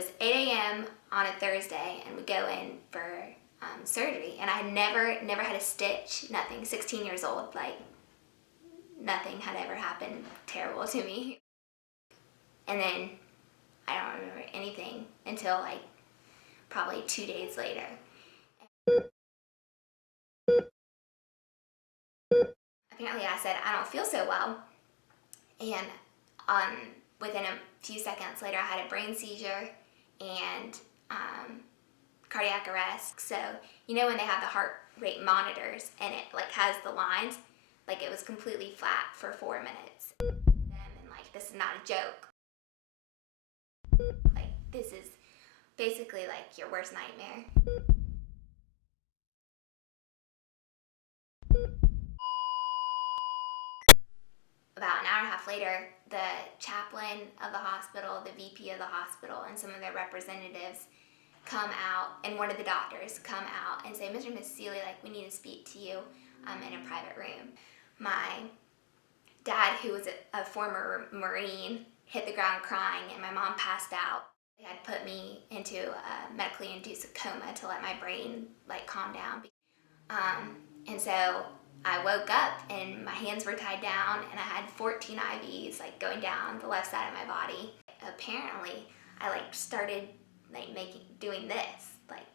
was 8 a.m. on a Thursday, and we go in for surgery, and I had never had a stitch, nothing. 16 years old, like nothing had ever happened terrible to me. And then I don't remember anything until like probably 2 days later. Apparently I said, I don't feel so well. And within a few seconds later, I had a brain seizure and cardiac arrest. So, you know when they have the heart rate monitors and it like has the lines, like it was completely flat for 4 minutes. And like, this is not a joke. Like, this is basically like your worst nightmare. About an hour and a half later, the chaplain of the hospital, the VP of the hospital, and some of their representatives come out, and one of the doctors come out and say, Mr. and Mrs. Seeley, like, we need to speak to you in a private room. My dad, who was a former Marine, hit the ground crying, and my mom passed out. They had put me into a medically induced coma to let my brain like calm down. And so I woke up and my hands were tied down and I had 14 IVs like going down the left side of my body. Apparently I like started like doing this, like,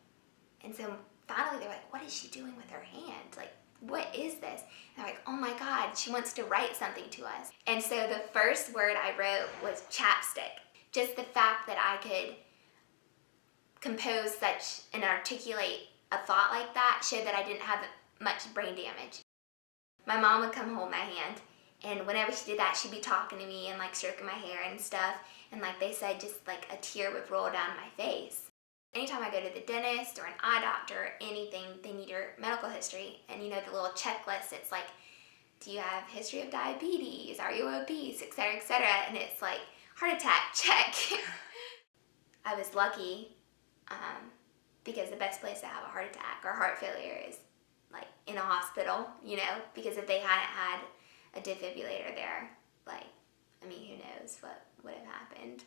and so finally they're like, what is she doing with her hand? Like, what is this? And they're like, oh my God, she wants to write something to us. And so the first word I wrote was chapstick. Just the fact that I could compose such and articulate a thought like that showed that I didn't have much brain damage. My mom would come hold my hand, and whenever she did that, she'd be talking to me and like stroking my hair and stuff, and like they said, just like a tear would roll down my face. Anytime I go to the dentist or an eye doctor or anything, they need your medical history, and you know the little checklist, it's like, do you have history of diabetes, are you obese, etc., etc., and it's like, heart attack, check. I was lucky because the best place to have a heart attack or heart failure is like in a hospital, you know, because if they hadn't had a defibrillator there, like, I mean, who knows what would have happened.